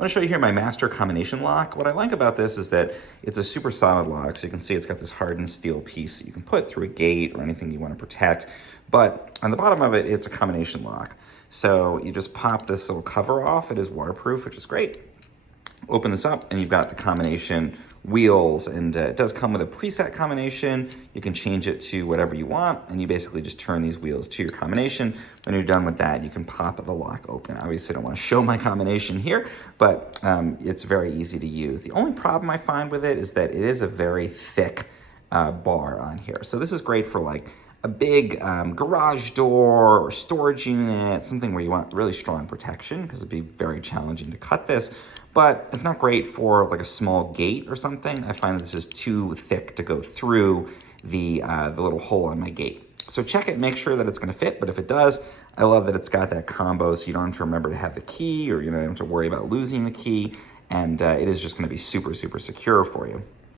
want to show you here my master combination lock. What I like about this is that it's a super solid lock. So you can see it's got this hardened steel piece that you can put through a gate or anything you want to protect. But on the bottom of it, it's a combination lock. So you just pop this little cover off. It is waterproof, which is great. Open this up and you've got the combination wheels, and it does come with a preset combination. You can change it to whatever you want, and you basically just turn these wheels to your combination. When you're done with that, you can pop the lock open. Obviously I don't want to show my combination here, but it's very easy to use. The only problem I find with it is that it is a very thick bar on here. So this is great for like a big garage door or storage unit, something where you want really strong protection, because it'd be very challenging to cut this. But it's not great for like a small gate or something. I find this is too thick to go through the little hole on my gate. So check it, make sure that it's gonna fit, but if it does, I love that it's got that combo so you don't have to remember to have the key, or you don't have to worry about losing the key, and it is just gonna be super, super secure for you.